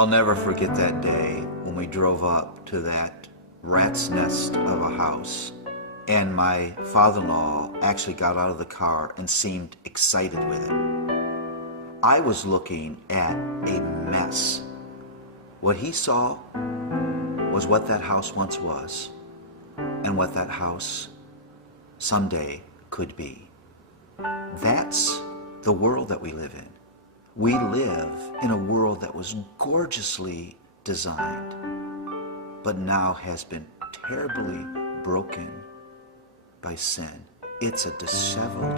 I'll never forget that day when we drove up to that rat's nest of a house, and my father-in-law actually got out of the car and seemed excited with it. I was looking at a mess. What he saw was what that house once was and what that house someday could be. That's the world that we live in. We live in a world that was gorgeously designed, but now has been terribly broken by sin. It's a disheveled,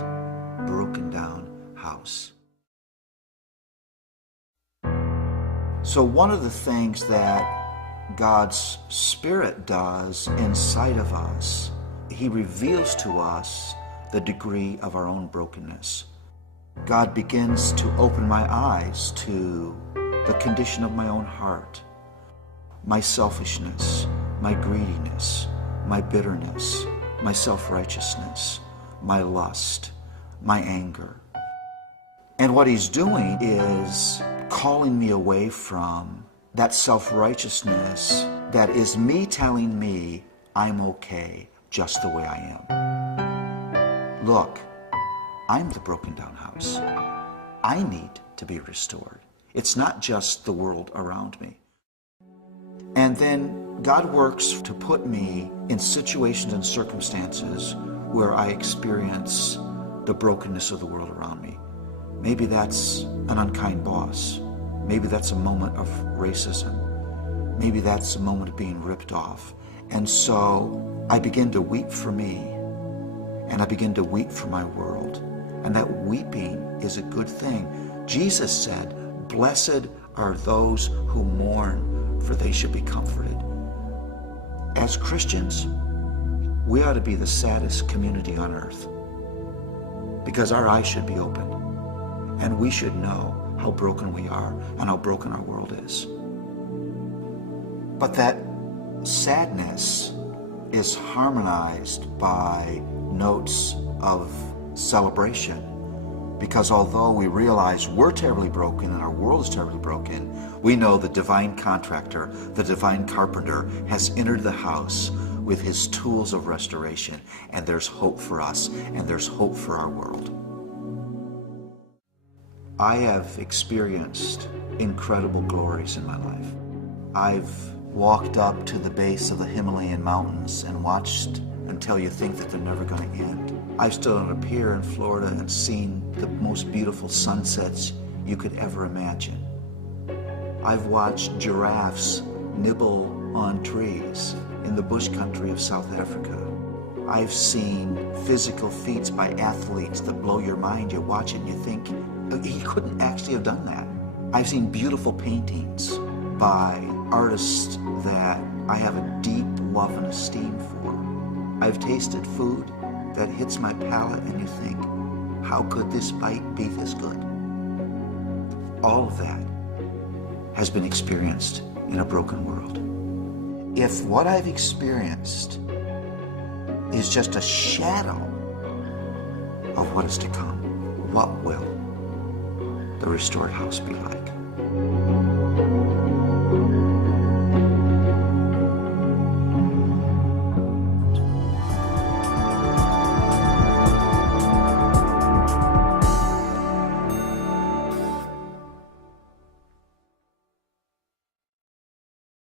broken down house. So one of the things that God's Spirit does inside of us, He reveals to us the degree of our own brokenness. God begins to open my eyes to the condition of my own heart, my selfishness, my greediness, my bitterness, my self-righteousness, my lust, my anger. And what He's doing is calling me away from that self-righteousness that is me telling me I'm okay just the way I am. Look, I'm the broken down house. I need to be restored. It's not just the world around me. And then God works to put me in situations and circumstances where I experience the brokenness of the world around me. Maybe that's an unkind boss. Maybe that's a moment of racism. Maybe that's a moment of being ripped off. And so I begin to weep for me, and I begin to weep for my world. And that weeping is a good thing. Jesus said, "Blessed are those who mourn, for they shall be comforted." As Christians, we ought to be the saddest community on earth, because our eyes should be opened, and we should know how broken we are and how broken our world is. But that sadness is harmonized by notes of celebration, because although we realize we're terribly broken and our world is terribly broken, we know the divine contractor, the divine carpenter, has entered the house with his tools of restoration, and there's hope for us, and there's hope for our world. I have experienced incredible glories in my life. I've walked up to the base of the Himalayan mountains and watched until you think that they're never going to end. I've stood on a pier in Florida and seen the most beautiful sunsets you could ever imagine. I've watched giraffes nibble on trees in the bush country of South Africa. I've seen physical feats by athletes that blow your mind. You watch it and you think, he couldn't actually have done that. I've seen beautiful paintings by artists that I have a deep love and esteem for. I've tasted food that hits my palate and you think, how could this bite be this good? All of that has been experienced in a broken world. If what I've experienced is just a shadow of what is to come, what will the restored house be like?